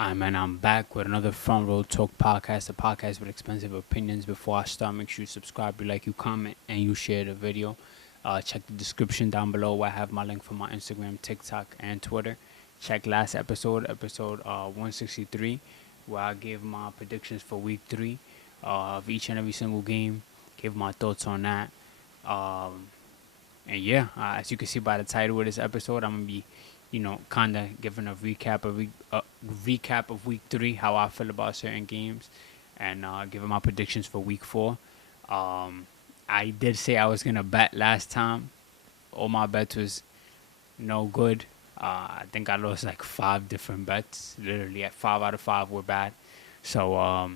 Man, I'm back with another Front Row Talk podcast, a podcast with expensive opinions. Before I start, make sure you subscribe, you like, you comment, and you share the video. Check the description down below where I have my link for my Instagram, TikTok, and Twitter. Check last episode 163, where I gave my predictions for week 3 of each and every single game, gave my thoughts on that. Um, and yeah, as you can see by the title of this episode, I'm gonna be, kind of giving a recap of week 3, how I feel about certain games, and giving my predictions for week 4. I did say I was gonna bet last time. All my bets was no good. I think I lost like 5 different bets. Literally, at 5 out of 5 were bad. So I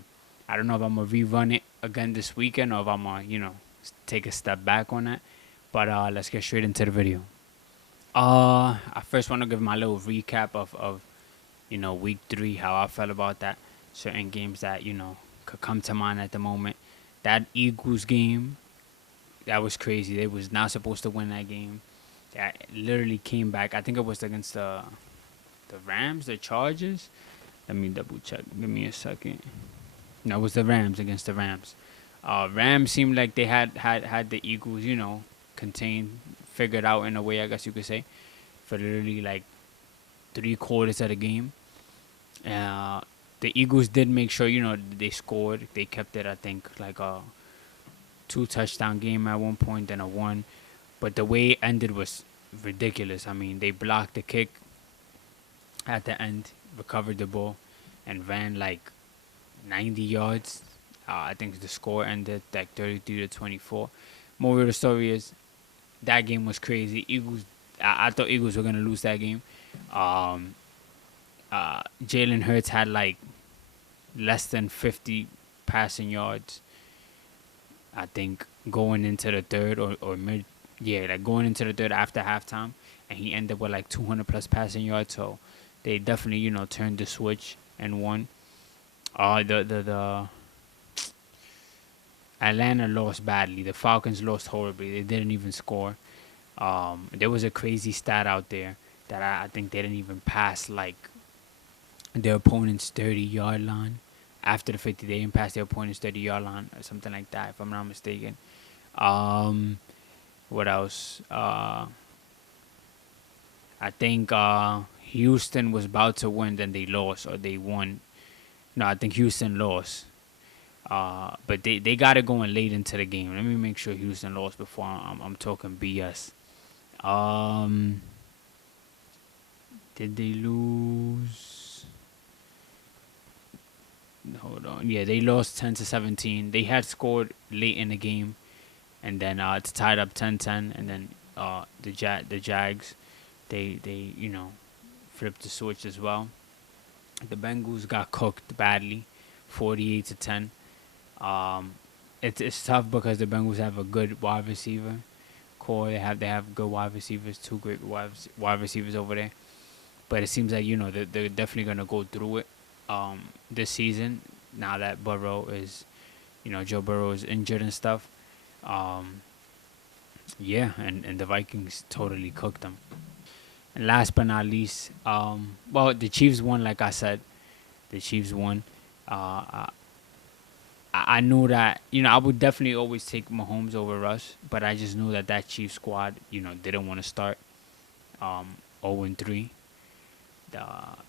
don't know if I'm gonna rerun it again this weekend or if I'm gonna, take a step back on that. But let's get straight into the video. I first want to give my little recap of week 3, how I felt about that. Certain games that could come to mind at the moment. That Eagles game, that was crazy. They was not supposed to win that game. That literally came back. I think it was against the Rams, the Chargers. Let me double check. Give me a second. No, it was the Rams against the Rams. Rams seemed like they had the Eagles, contained, figured out in a way, I guess you could say, for literally like 3 quarters of the game. The Eagles did make sure, they scored. They kept it, I think, like a 2 touchdown game at one point and a 1. But the way it ended was ridiculous. I mean, they blocked the kick at the end, recovered the ball, and ran like 90 yards. I think the score ended like 33-24. More of the story is that game was crazy. I thought Eagles were gonna lose that game. Jalen Hurts had like less than 50 passing yards. I think going into the third or mid, like going into the third after halftime, and he ended with like 200 plus passing yards. So they definitely turned the switch and won. The Atlanta lost badly. The Falcons lost horribly. They didn't even score. There was a crazy stat out there that I think they didn't even pass like their opponent's 30-yard line. After the 50, they didn't pass their opponent's 30-yard line or something like that, if I'm not mistaken. What else? I think Houston was about to win, then they lost, or they won. No, I think Houston lost. But they got it going late into the game. Let me make sure Houston lost before I'm talking BS. Did they lose? Hold on. Yeah, they lost 10-17. They had scored late in the game, and then it's tied up 10-10. And then the Jags, they flipped the switch as well. The Bengals got cooked badly, 48-10. It's tough because the Bengals have a good wide receiver core. They have good wide receivers, 2 great wide receivers over there. But it seems like they're definitely gonna go through it this season. Now that Burrow is, Joe Burrow is injured and stuff. Yeah, and the Vikings totally cooked them. And last but not least, the Chiefs won. Like I said, the Chiefs won. I knew that, I would definitely always take Mahomes over Russ, but I just knew that Chiefs squad, didn't want to start 0-3.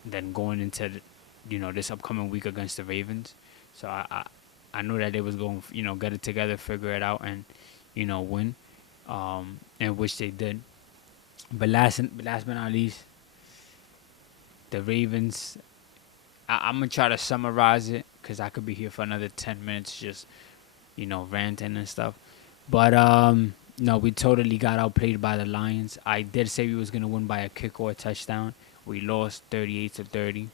Then going into, this upcoming week against the Ravens. So I knew that they was going, get it together, figure it out, and, win, and which they did. But last but not least, the Ravens, I'm going to try to summarize it because I could be here for another 10 minutes just, ranting and stuff. But, no, we totally got outplayed by the Lions. I did say we was going to win by a kick or a touchdown. We lost 38-30.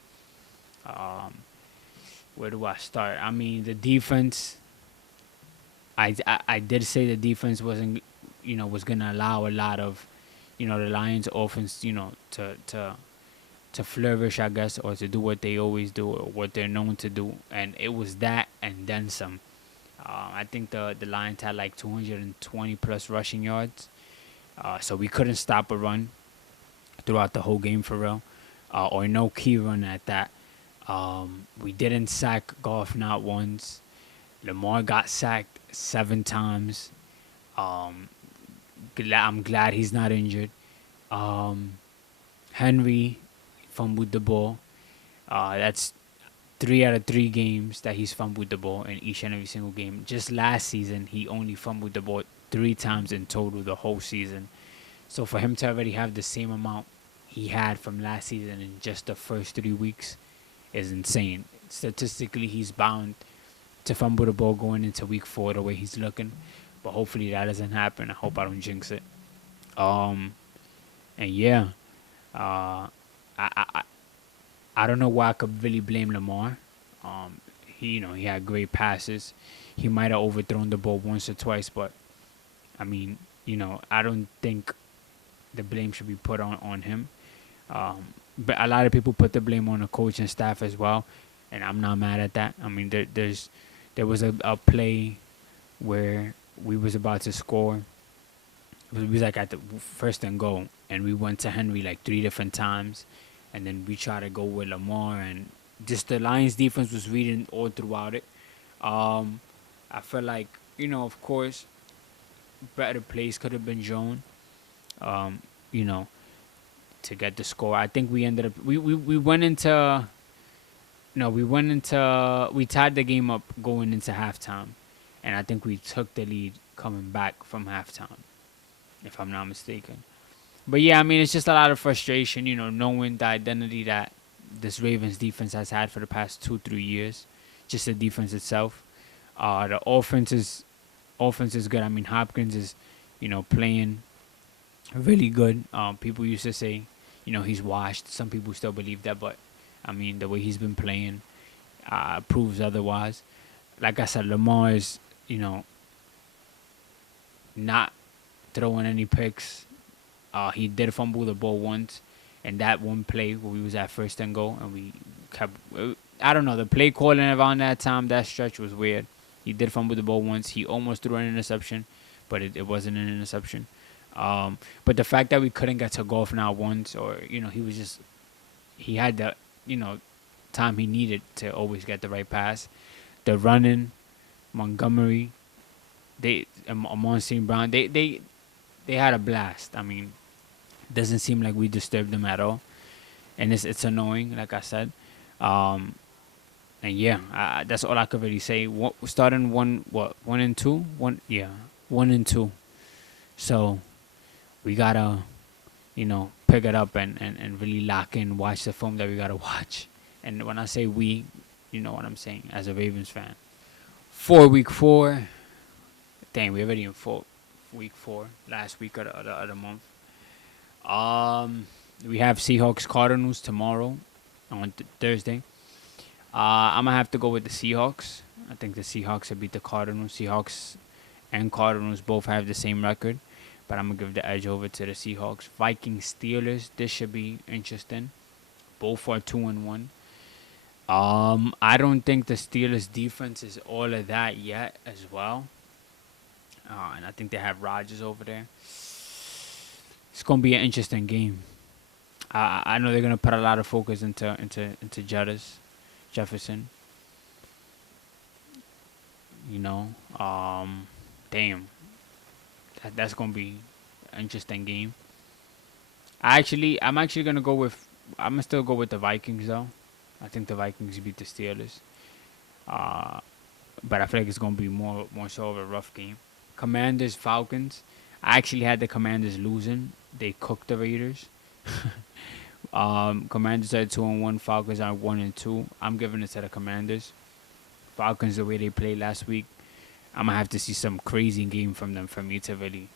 Where do I start? I mean, the defense, I did say the defense wasn't, was going to allow a lot of, the Lions offense, to flourish, I guess, or to do what they always do or what they're known to do. And it was that and then some. I think the Lions had like 220 plus rushing yards. So we couldn't stop a run throughout the whole game for real. Or no key run at that. We didn't sack Goff not once. Lamar got sacked 7 times. Um, I'm glad he's not injured. Um, Henry fumbled the ball. That's 3 out of 3 games that he's fumbled the ball in each and every single game. Just last season, he only fumbled the ball 3 times in total the whole season. So for him to already have the same amount he had from last season in just the first 3 weeks is insane. Statistically, he's bound to fumble the ball going into week 4 the way he's looking. But hopefully that doesn't happen. I hope I don't jinx it. And yeah, uh, I I don't know why I could really blame Lamar. He had great passes. He might have overthrown the ball once or twice, but I mean, I don't think the blame should be put on him. But a lot of people put the blame on the coaching staff as well, and I'm not mad at that. I mean, there was a play where we was about to score. We was like at the first and goal, and we went to Henry like 3 different times, and then we tried to go with Lamar, and just the Lions defense was reading all throughout it. I felt like, of course, better plays could have been shown. Um, you know, to get the score. I think we ended up we went into no we tied the game up going into halftime, and I think we took the lead coming back from halftime, if I'm not mistaken. But yeah, I mean, it's just a lot of frustration, knowing the identity that this Ravens defense has had for the past 2-3 years, just the defense itself. The offense is good. I mean, Hopkins is, playing really good. People used to say, he's washed. Some people still believe that, but I mean, the way he's been playing proves otherwise. Like I said, Lamar is, not throwing any picks. He did fumble the ball once, and that one play where we was at first and goal, and we kept. I don't know, the play calling around that time, that stretch was weird. He did fumble the ball once. He almost threw an interception, but it wasn't an interception. But the fact that we couldn't get to Goff not once, or he had the time he needed to always get the right pass. The running, Montgomery, Amon St. Brown, they had a blast. I mean, doesn't seem like we disturbed them at all, and it's annoying, like I said. And yeah, that's all I could really say. Starting 1-2, 1-2. So we gotta, pick it up and really lock in, watch the film that we gotta watch. And when I say we, you know what I'm saying, as a Ravens fan. For week 4, dang, we're already in week 4, last week of the month. We have Seahawks Cardinals tomorrow on Thursday. I'm gonna have to go with the Seahawks. I think the Seahawks will beat the Cardinals. Seahawks and Cardinals both have the same record, but I'm gonna give the edge over to the Seahawks. Vikings Steelers. This should be interesting. Both are 2-1. I don't think the Steelers defense is all of that yet as well. And I think they have Rodgers over there. It's gonna be an interesting game. I know they're gonna put a lot of focus into Jefferson. Damn, that's gonna be an interesting game. I'm actually gonna go with. I'm gonna still go with the Vikings though. I think the Vikings beat the Steelers. But I feel like it's gonna be more so of a rough game. Commanders Falcons. I actually had the Commanders losing. They cooked the Raiders. Commanders are 2-1. Falcons are 1-2. I'm giving it to the Commanders. Falcons, the way they played last week, I'm gonna have to see some crazy game from them for me to really,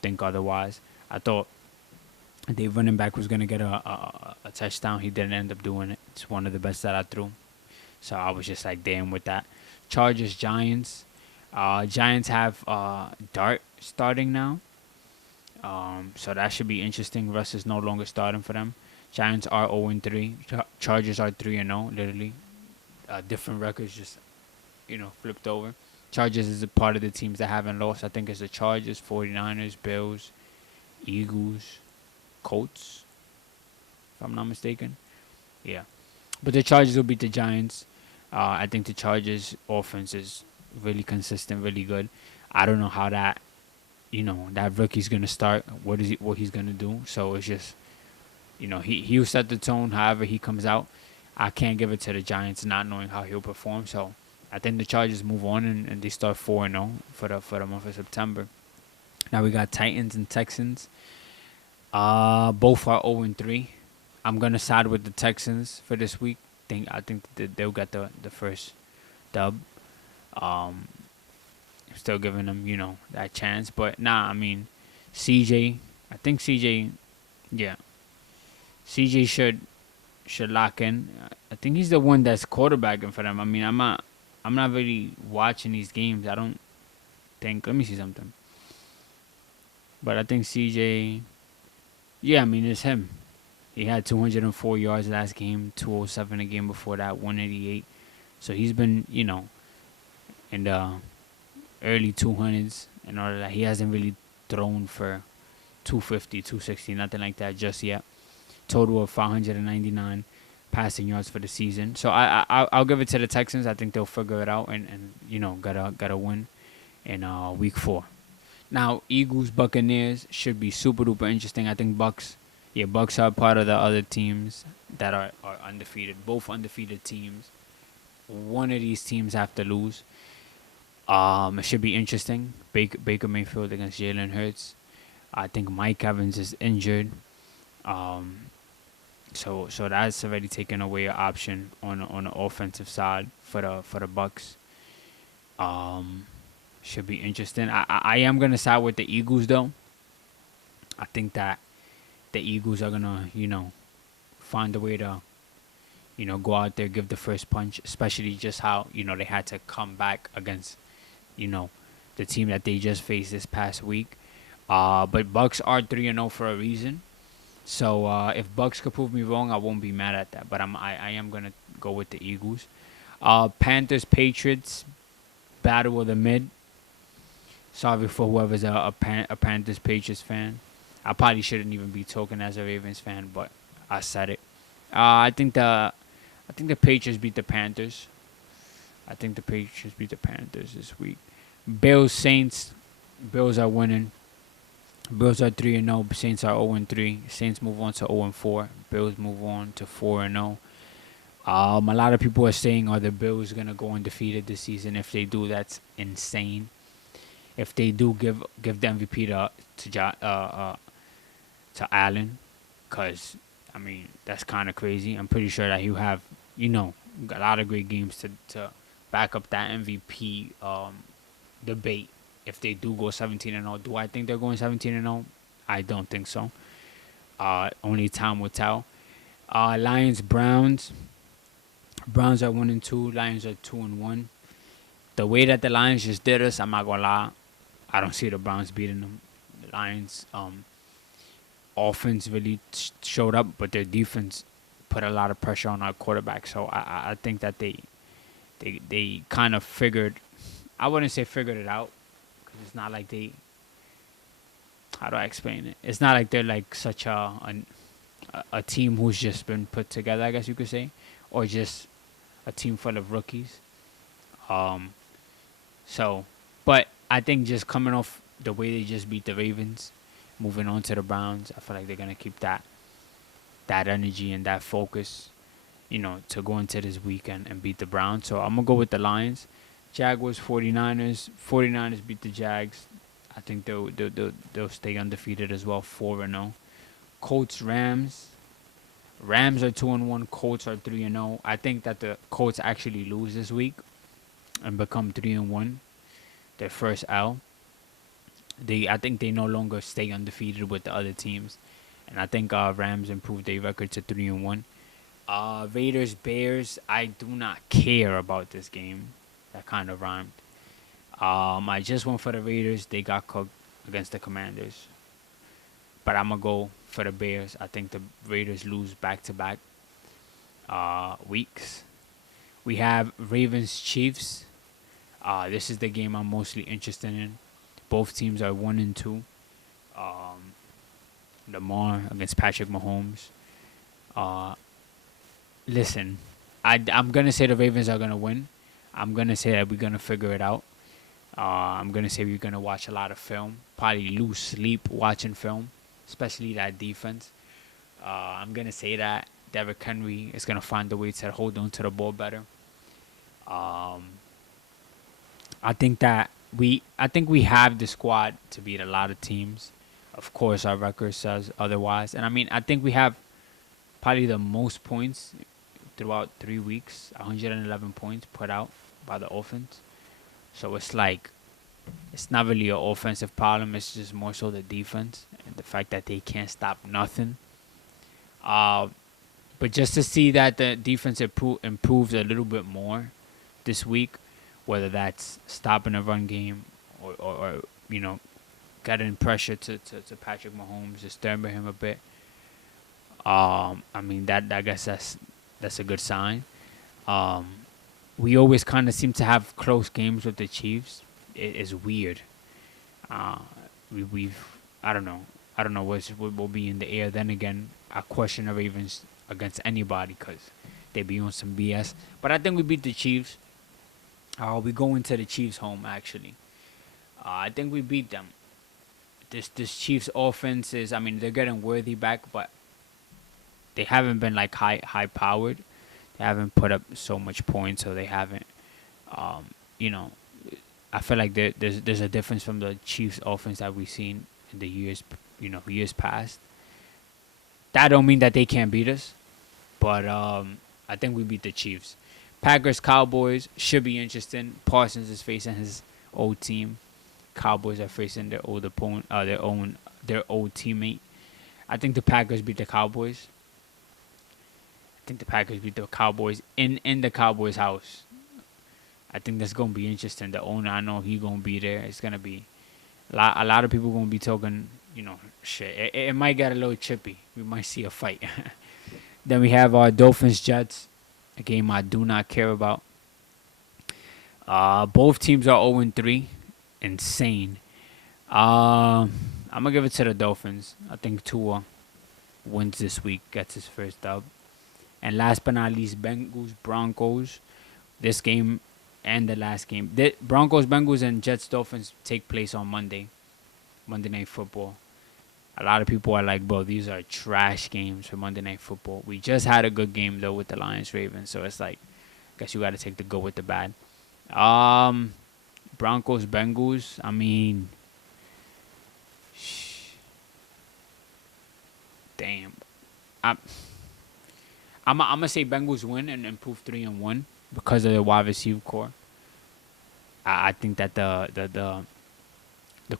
think otherwise. I thought Dave running back was gonna get a touchdown. He didn't end up doing it. It's one of the best that I threw. So I was just like, damn with that. Chargers Giants. Giants have Dart starting now. So that should be interesting. Russ is no longer starting for them. Giants are 0-3. Chargers are 3-0. Literally, different records just flipped over. Chargers is a part of the teams that haven't lost. I think it's the Chargers, 49ers, Bills, Eagles, Colts, if I'm not mistaken. Yeah. But the Chargers will beat the Giants. I think the Chargers offense is really consistent, really good. I don't know how that rookie's gonna start. What he's gonna do? So it's just he'll set the tone. However he comes out, I can't give it to the Giants not knowing how he'll perform. So I think the Chargers move on and they start 4-0 for the month of September. Now we got Titans and Texans. Both are 0-3. I'm gonna side with the Texans for this week. I think that they'll get the first dub. Um, Still giving them that chance, but nah. I mean, CJ. I think CJ. Yeah, CJ should lock in. I think he's the one that's quarterbacking for them. I mean, I'm not really watching these games. I don't think. Let me see something. But I think CJ. Yeah, I mean it's him. He had 204 yards last game, 207 a game before that, 188. So he's been, in the early 200s and all of that. He hasn't really thrown for 250, 260, nothing like that just yet. Total of 599 passing yards for the season. So I'll give it to the Texans. I think they'll figure it out and got a win in week 4. Now Eagles Buccaneers should be super duper interesting. I think Bucks are part of the other teams that are undefeated. Both undefeated teams. One of these teams have to lose. It should be interesting. Baker Mayfield against Jalen Hurts. I think Mike Evans is injured. So that's already taken away an option on the offensive side for the Bucks. Should be interesting. I am gonna side with the Eagles though. I think that the Eagles are gonna find a way to go out there, give the first punch, especially just how they had to come back against the team that they just faced this past week. But Bucks are 3-0 for a reason. So if Bucks could prove me wrong, I won't be mad at that. But I am gonna go with the Eagles. Panthers Patriots battle of the mid. Sorry for whoever's a Panthers Patriots fan. I probably shouldn't even be talking as a Ravens fan, but I said it. I think the Patriots beat the Panthers. I think the Patriots beat the Panthers this week. Bills Saints. Bills are winning. Bills are 3-0. Saints are 0-3. Saints move on to 0-4. Bills move on to 4-0. A lot of people are saying, are the Bills gonna go undefeated this season? If they do, that's insane. If they do, give the MVP to Allen, because I mean that's kind of crazy. I'm pretty sure that he'll have a lot of great games to back up that MVP debate. If they do go 17-0, do I think they're going 17-0? I don't think so. Only time will tell. Lions Browns. Browns are 1-2. Lions are 2-1. The way that the Lions just did us, I'm not gonna lie, I don't see the Browns beating them. The Lions offense really showed up, but their defense put a lot of pressure on our quarterback. So I think that they kind of figured. I wouldn't say figured it out, because it's not like they. How do I explain it? It's not like they're like such a team who's just been put together, I guess you could say, or just a team full of rookies. But I think just coming off the way they just beat the Ravens, moving on to the Browns, I feel like they're gonna keep that energy and that focus, to go into this weekend and beat the Browns. So I'm gonna go with the Lions. Jaguars 49ers. 49ers beat the Jags. I think they'll stay undefeated as well, 4-0. Colts Rams. Rams are 2-1. Colts are 3-0. I think that the Colts actually lose this week and become 3-1. Their first L. I think they no longer stay undefeated with the other teams, and I think Rams improved their record to 3-1. Raiders Bears. I do not care about this game. That kind of rhymed. I just went for the Raiders. They got cooked against the Commanders, but I'm gonna go for the Bears. I think the Raiders lose back-to-back weeks. We have Ravens Chiefs. This is the game I'm mostly interested in. Both teams are 1-2. Lamar against Patrick Mahomes. listen, I'm gonna say the Ravens are gonna win. I'm gonna say that we're gonna figure it out. I'm gonna say we're gonna watch a lot of film, probably lose sleep watching film, especially that defense. I'm gonna say that Derrick Henry is gonna find a way to hold on to the ball better. Um, I think we have the squad to beat a lot of teams. Of course, our record says otherwise, and I mean I think we have probably the most points throughout 3 weeks. 111 points put out by the offense. So it's like it's not really an offensive problem. It's just more so the defense and the fact that they can't stop nothing. Uh, but just to see that the defense improves a little bit more this week, whether that's stopping a run game or you know, getting pressure to Patrick Mahomes, disturbing him a bit. I mean that I guess that's a good sign. Um, we always kind of seem to have close games with the Chiefs. It is weird. Uh, we've I don't know. I don't know what will be in the air. Then again, I question the Ravens against anybody because they be on some BS. But I think we beat the Chiefs. We go into the Chiefs' home actually. I think we beat them. This Chiefs offense is. I mean, they're getting Worthy back, but they haven't been like high powered. They haven't put up so much points, so they haven't. Um, you know, I feel like there's a difference from the Chiefs offense that we've seen in the years past. That don't mean that they can't beat us, but I think we beat the Chiefs. Packers Cowboys should be interesting. Parsons is facing his old team. Cowboys are facing their old opponent, their old teammate. I think the Packers beat the Cowboys. I think the Packers beat the Cowboys in the Cowboys' house. I think that's gonna be interesting. The owner, I know he gonna be there. It's gonna be a lot of people gonna be talking. Shit. It might get a little chippy. We might see a fight. Then we have our Dolphins Jets, a game I do not care about. Both teams are 0-3. Insane. I'm gonna give it to the Dolphins. I think Tua wins this week, gets his first dub. And last but not least, Bengals Broncos. This game and the last game. The Broncos, Bengals, and Jets Dolphins take place on Monday Night Football. A lot of people are like, bro, these are trash games for Monday Night Football. We just had a good game, though, with the Lions Ravens. So it's like, I guess you got to take the good with the bad. Broncos, Bengals. I mean, damn. I'm going to say Bengals win and improve 3-1 because of the wide receiver core. I think that the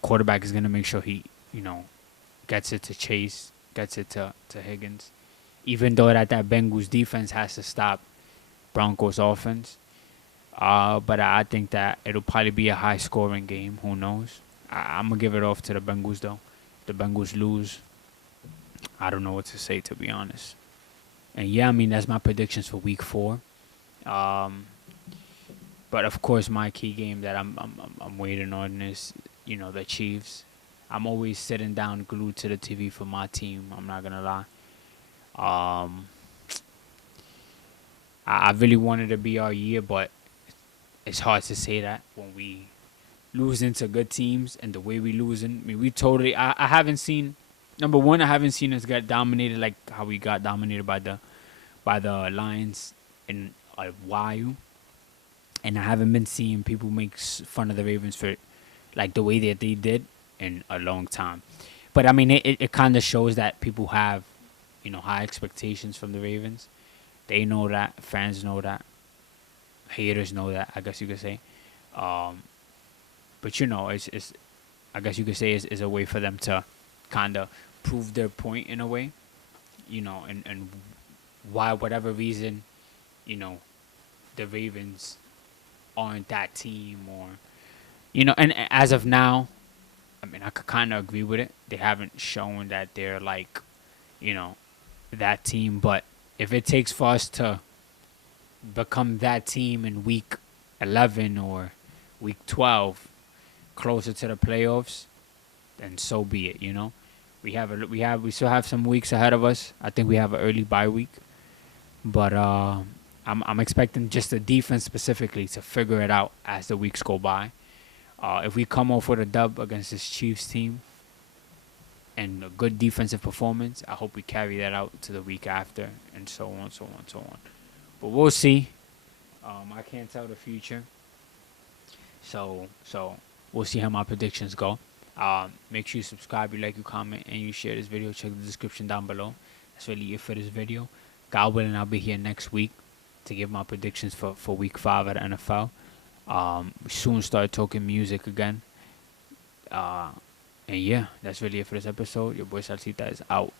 quarterback is going to make sure he, gets it to Chase, gets it to Higgins. Even though that Bengals defense has to stop Broncos offense. But I think that it'll probably be a high-scoring game. Who knows? I'm going to give it off to the Bengals, though. The Bengals lose. I don't know what to say, to be honest. And, yeah, I mean, that's my predictions for Week 4. But, of course, my key game that I'm waiting on is, the Chiefs. I'm always sitting down glued to the TV for my team. I'm not going to lie. I really wanted to be our year, but it's hard to say that when we losing to good teams and the way we losing. I mean, we totally. I haven't seen. Number one, I haven't seen us get dominated like how we got dominated by the Lions in a while, and I haven't been seeing people make fun of the Ravens for like the way that they did in a long time. But I mean, it kind of shows that people have, high expectations from the Ravens. They know that. Fans know that. Haters know that, I guess you could say. But it's I guess you could say it's a way for them to kind of prove their point in a way, and why whatever reason, the Ravens aren't that team or, and as of now, I mean, I could kind of agree with it. They haven't shown that they're like, that team. But if it takes for us to become that team in week 11 or week 12, closer to the playoffs, then so be it. We still have some weeks ahead of us. I think we have an early bye week. But I'm expecting just the defense specifically to figure it out as the weeks go by. If we come off with a dub against this Chiefs team and a good defensive performance, I hope we carry that out to the week after, and so on, so on, so on. But we'll see. I can't tell the future, so we'll see how my predictions go. Make sure you subscribe, you like, you comment, and you share this video. Check the description down below. That's really it for this video. God willing, I'll be here next week to give my predictions for week 5 at the NFL. We soon start talking music again. And yeah, that's really it for this episode. Your boy Salsita is out.